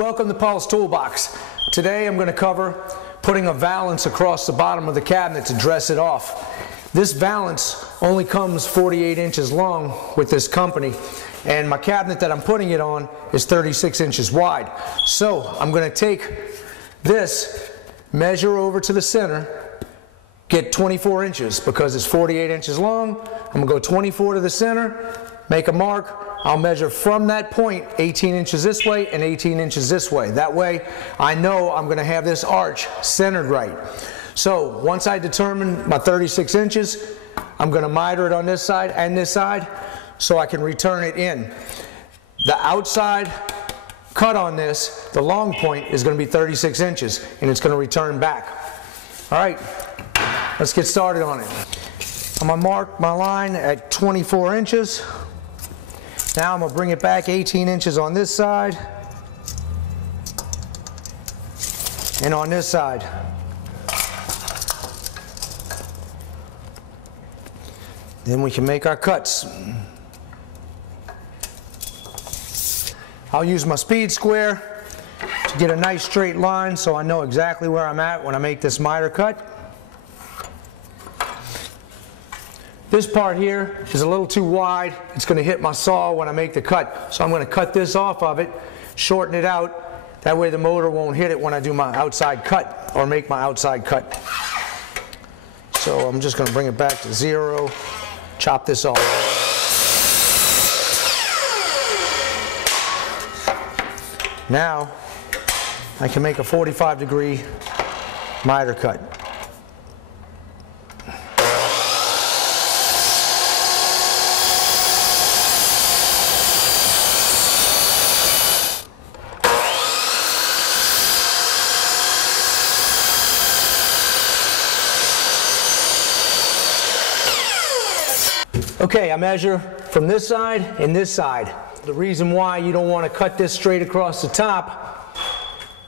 Welcome to Paul's Toolbox. Today I'm going to cover putting a valance across the bottom of the cabinet to dress it off. This valance only comes 48 inches long with this company, and my cabinet that I'm putting it on is 36 inches wide. So I'm going to take this, measure over to the center, get 24 inches because it's 48 inches long. I'm going to go 24 to the center, make a mark. I'll measure from that point 18 inches this way and 18 inches this way. That way I know I'm going to have this arch centered right. So once I determine my 36 inches, I'm going to miter it on this side and this side so I can return it in. The outside cut on this, the long point, is going to be 36 inches and it's going to return back. All right, let's get started on it. I'm going to mark my line at 24 inches. Now I'm going to bring it back 18 inches on this side and on this side. Then we can make our cuts. I'll use my speed square to get a nice straight line so I know exactly where I'm at when I make this miter cut. This part here is a little too wide. It's going to hit my saw when I make the cut. So I'm going to cut this off of it, shorten it out. That way the motor won't hit it when I do my outside cut or make my outside cut. So I'm just going to bring it back to 0, chop this off. Now I can make a 45-degree miter cut. Okay, I measure from this side and this side. The reason why you don't want to cut this straight across the top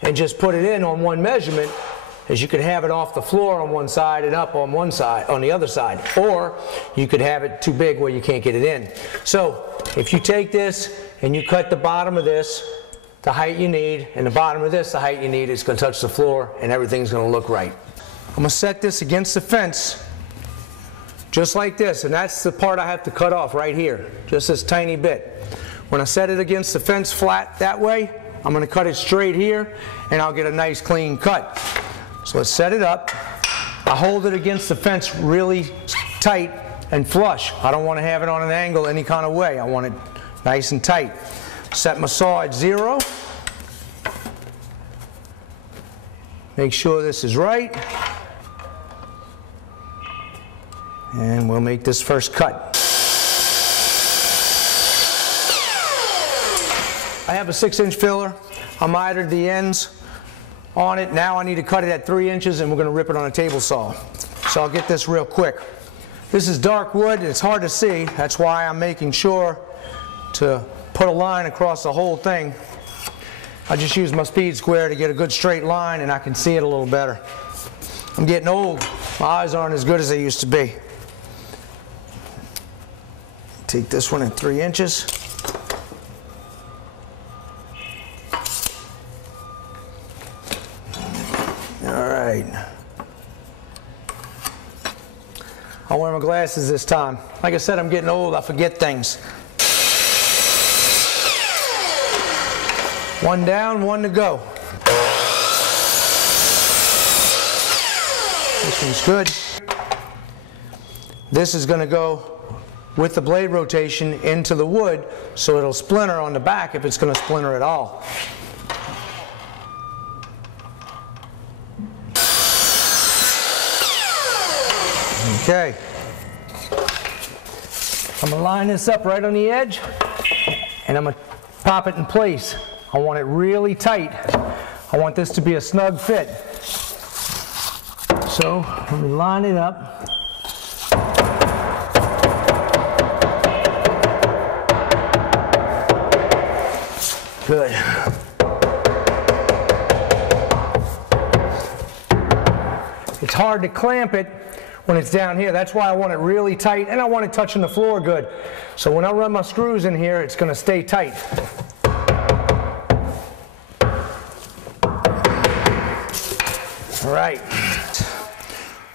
and just put it in on one measurement is you could have it off the floor on one side and up on one side, on the other side. Or you could have it too big where you can't get it in. So if you take this and you cut the bottom of this, the height you need, and the bottom of this, the height you need, it's going to touch the floor and everything's going to look right. I'm going to set this against the fence just like this, and that's the part I have to cut off right here, just this tiny bit. When I set it against the fence flat that way, I'm going to cut it straight here and I'll get a nice clean cut. So let's set it up. I hold it against the fence really tight and flush. I don't want to have it on an angle any kind of way. I want it nice and tight. Set my saw at 0. Make sure this is right. And we'll make this first cut. I have a 6-inch filler. I mitered the ends on it. Now I need to cut it at 3 inches and we're going to rip it on a table saw. So I'll get this real quick. This is dark wood and it's hard to see. That's why I'm making sure to put a line across the whole thing. I just use my speed square to get a good straight line and I can see it a little better. I'm getting old. My eyes aren't as good as they used to be. Take this one at 3 inches. All right. I'll wear my glasses this time. Like I said, I'm getting old. I forget things. One down, one to go. This one's good. This is going to go with the blade rotation into the wood so it'll splinter on the back if it's going to splinter at all. Okay. I'm going to line this up right on the edge and I'm going to pop it in place. I want it really tight. I want this to be a snug fit. So let me line it up. Good. It's hard to clamp it when it's down here. That's why I want it really tight and I want it touching the floor good. So when I run my screws in here, it's going to stay tight. All right.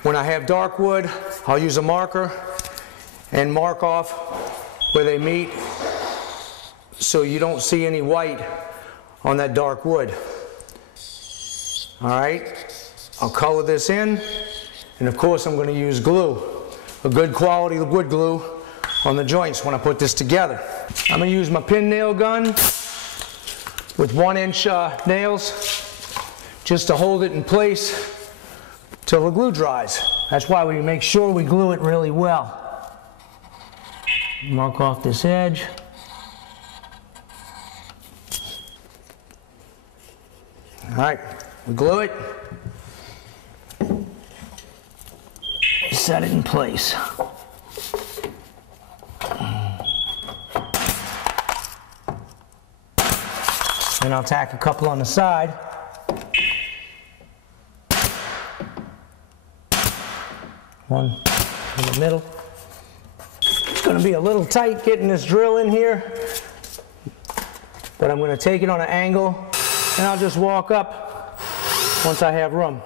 When I have dark wood, I'll use a marker and mark off where they meet so you don't see any white on that dark wood. All right. I'll color this in, and of course I'm going to use glue, a good quality wood glue on the joints when I put this together. I'm going to use my pin nail gun with 1-inch nails just to hold it in place till the glue dries. That's why we make sure we glue it really well. Mark off this edge. All right, we glue it. Set it in place. And I'll tack a couple on the side. One in the middle. It's going to be a little tight getting this drill in here, but I'm going to take it on an angle and I'll just walk up once I have room.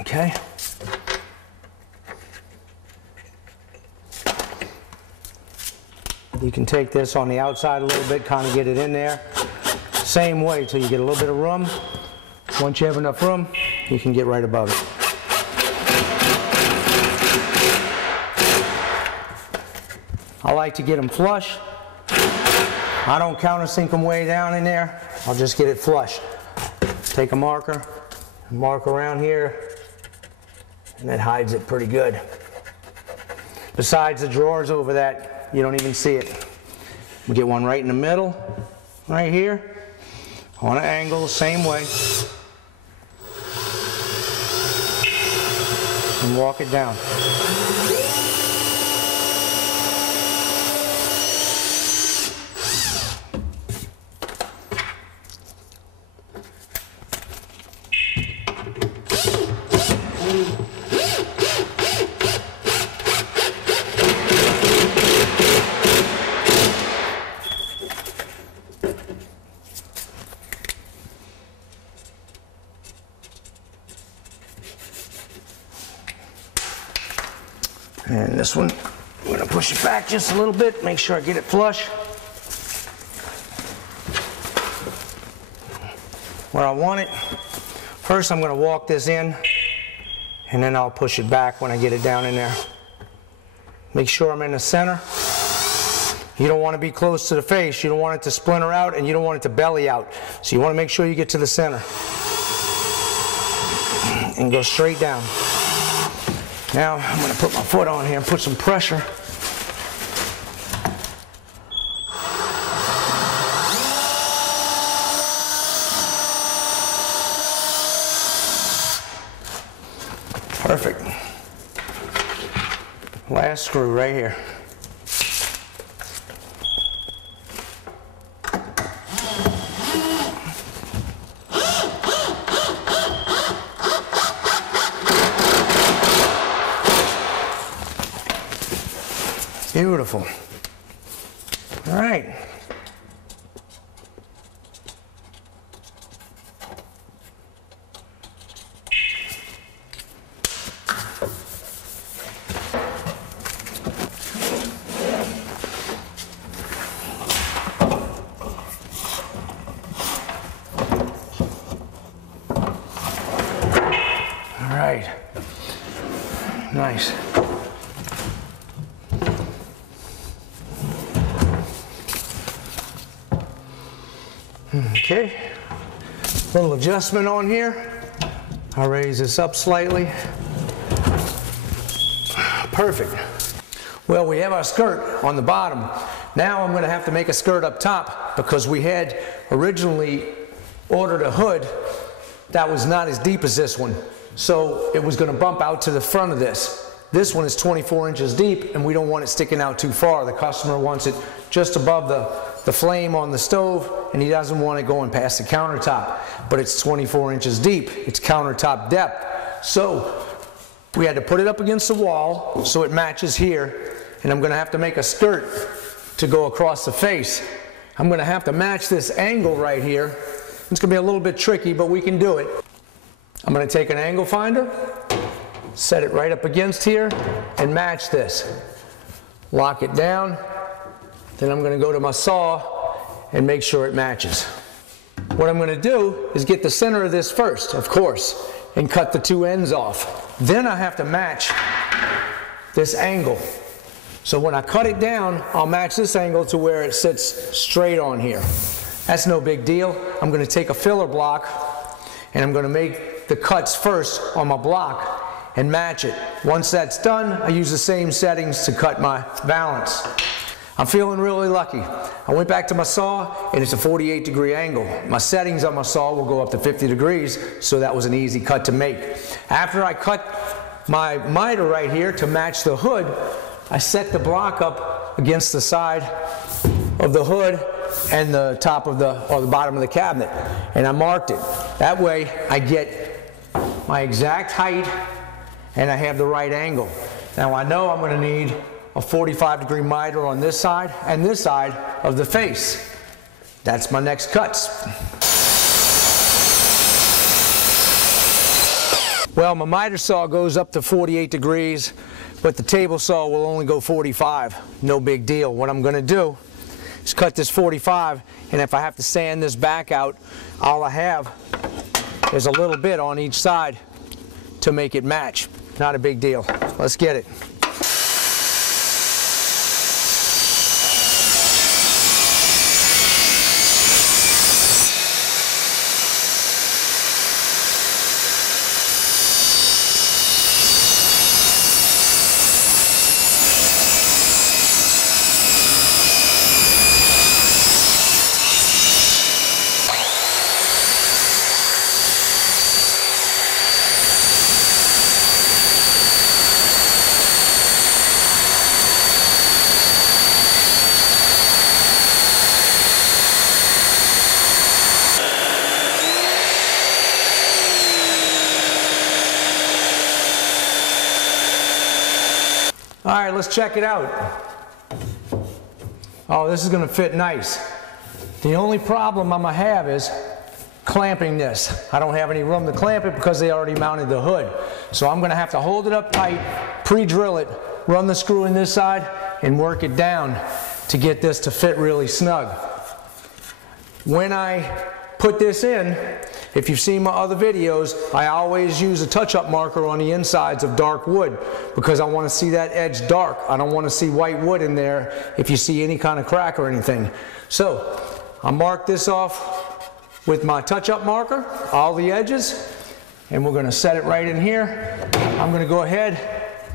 Okay. You can take this on the outside a little bit, kind of get it in there. Same way till you get a little bit of room. Once you have enough room, you can get right above it. I like to get them flush. I don't countersink them way down in there. I'll just get it flush. Take a marker, mark around here, and that hides it pretty good. Besides the drawers over that, you don't even see it. We get one right in the middle, right here, on an angle, same way. And walk it down. And this one, I'm going to push it back just a little bit, make sure I get it flush. Where I want it. First I'm going to walk this in, and then I'll push it back when I get it down in there. Make sure I'm in the center. You don't want to be close to the face, you don't want it to splinter out, and you don't want it to belly out. So you want to make sure you get to the center. And go straight down. Now I'm going to put my foot on here and put some pressure. Perfect. Last screw right here. Beautiful. All right. All right. Nice. Okay, little adjustment on here. I'll raise this up slightly. Perfect. Well, we have our skirt on the bottom. Now I'm going to have to make a skirt up top because we had originally ordered a hood that was not as deep as this one. So it was going to bump out to the front of this. This one is 24 inches deep and we don't want it sticking out too far. The customer wants it just above the flame on the stove, and he doesn't want it going past the countertop. But it's 24 inches deep. It's countertop depth. So we had to put it up against the wall so it matches here, and I'm going to have to make a skirt to go across the face. I'm going to have to match this angle right here. It's going to be a little bit tricky, but we can do it. I'm going to take an angle finder, set it right up against here, and match this. Lock it down. Then I'm going to go to my saw and make sure it matches. What I'm going to do is get the center of this first, of course, and cut the two ends off. Then I have to match this angle. So when I cut it down, I'll match this angle to where it sits straight on here. That's no big deal. I'm going to take a filler block and I'm going to make the cuts first on my block and match it. Once that's done, I use the same settings to cut my valance. I'm feeling really lucky. I went back to my saw and it's a 48-degree angle. My settings on my saw will go up to 50 degrees, so that was an easy cut to make. After I cut my miter right here to match the hood, I set the block up against the side of the hood and the top of the bottom of the cabinet, and I marked it. That way I get my exact height and I have the right angle. Now I know I'm going to need a 45-degree miter on this side and this side of the face. That's my next cuts. Well, my miter saw goes up to 48 degrees, but the table saw will only go 45. No big deal. What I'm going to do is cut this 45, and if I have to sand this back out, all I have is a little bit on each side to make it match. Not a big deal. Let's get it. All right, let's check it out. Oh, this is going to fit nice. The only problem I'm going to have is clamping this. I don't have any room to clamp it because they already mounted the hood. So I'm going to have to hold it up tight, pre-drill it, run the screw in this side, and work it down to get this to fit really snug. When I put this in, if you've seen my other videos, I always use a touch-up marker on the insides of dark wood because I want to see that edge dark. I don't want to see white wood in there if you see any kind of crack or anything. So I mark this off with my touch-up marker, all the edges, and we're going to set it right in here. I'm going to go ahead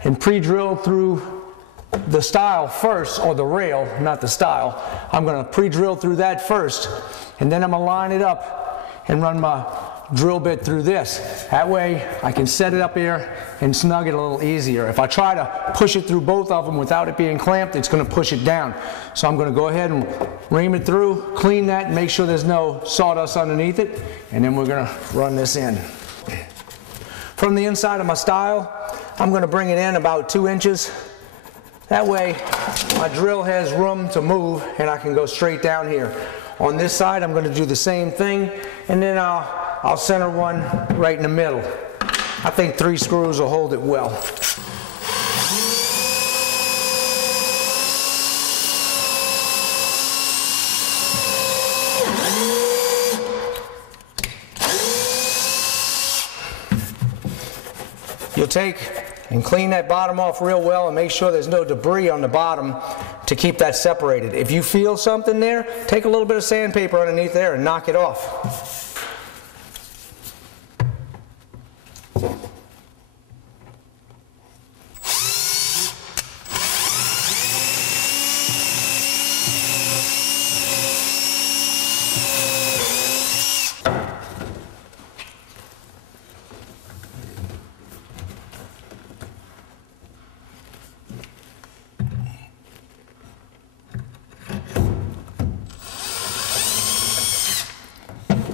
and pre-drill through the stile first, or the rail, not the stile. I'm going to pre-drill through that first, and then I'm going to line it up and run my drill bit through this. That way I can set it up here and snug it a little easier. If I try to push it through both of them without it being clamped, it's going to push it down. So I'm going to go ahead and ream it through, clean that, and make sure there's no sawdust underneath it, and then we're going to run this in. From the inside of my stile, I'm going to bring it in about 2 inches. That way my drill has room to move and I can go straight down here. On this side I'm going to do the same thing, and then I'll center one right in the middle. I think 3 screws will hold it well. You'll take and clean that bottom off real well and make sure there's no debris on the bottom to keep that separated. If you feel something there, take a little bit of sandpaper underneath there and knock it off.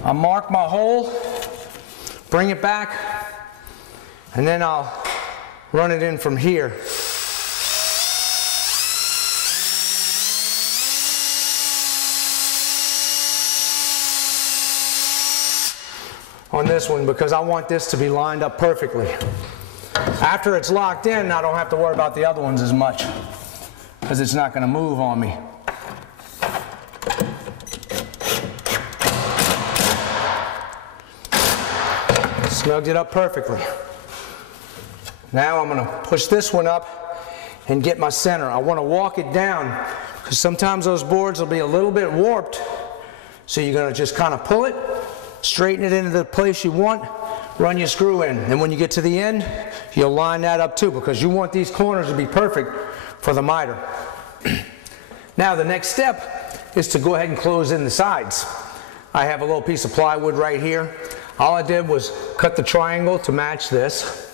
I'll mark my hole, bring it back, and then I'll run it in from here. on this one because I want this to be lined up perfectly. After it's locked in, I don't have to worry about the other ones as much because it's not going to move on me. Snugged it up perfectly. Now I'm going to push this one up and get my center. I want to walk it down because sometimes those boards will be a little bit warped. So you're going to just kind of pull it, straighten it into the place you want, run your screw in. And when you get to the end, you'll line that up too because you want these corners to be perfect for the miter. Now the next step is to go ahead and close in the sides. I have a little piece of plywood right here. All I did was cut the triangle to match this.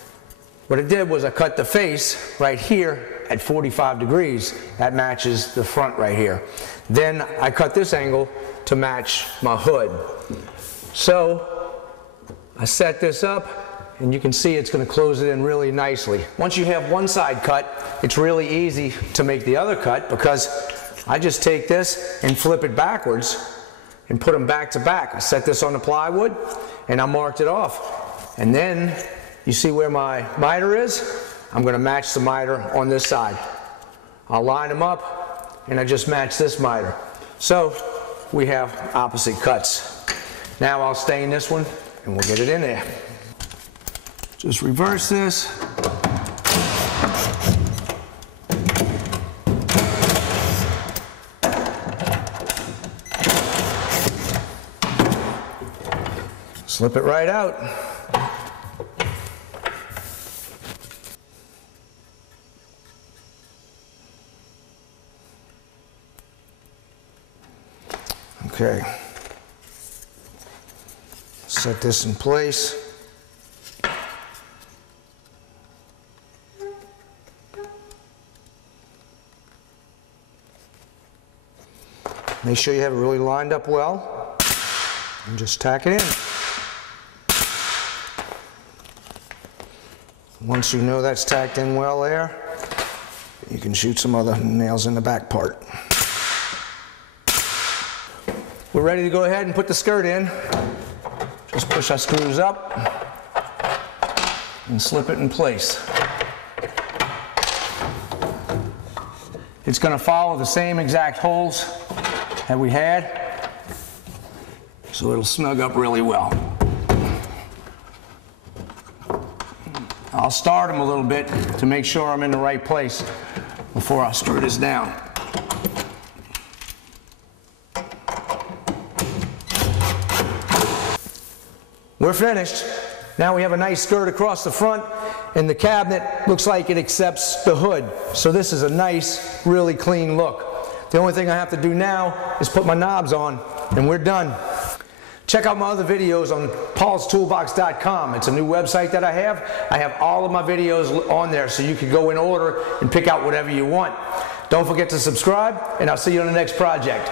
What I did was I cut the face right here at 45 degrees. That matches the front right here. Then I cut this angle to match my hood. So I set this up and you can see it's going to close it in really nicely. Once you have one side cut, it's really easy to make the other cut because I just take this and flip it backwards and put them back to back. I set this on the plywood and I marked it off. And then you see where my miter is? I'm going to match the miter on this side. I'll line them up and I just match this miter. So we have opposite cuts. Now I'll stain this one and we'll get it in there. Just reverse this. Slip it right out. Okay. Set this in place. Make sure you have it really lined up well and just tack it in. Once you know that's tacked in well there, you can shoot some other nails in the back part. We're ready to go ahead and put the skirt in. Just push our screws up and slip it in place. It's going to follow the same exact holes that we had, so it'll snug up really well. I'll start them a little bit to make sure I'm in the right place before I screw this down. We're finished. Now we have a nice skirt across the front and the cabinet looks like it accepts the hood. So this is a nice, really clean look. The only thing I have to do now is put my knobs on and we're done. Check out my other videos on paulstoolbox.com. It's a new website that I have. I have all of my videos on there so you can go in order and pick out whatever you want. Don't forget to subscribe and I'll see you on the next project.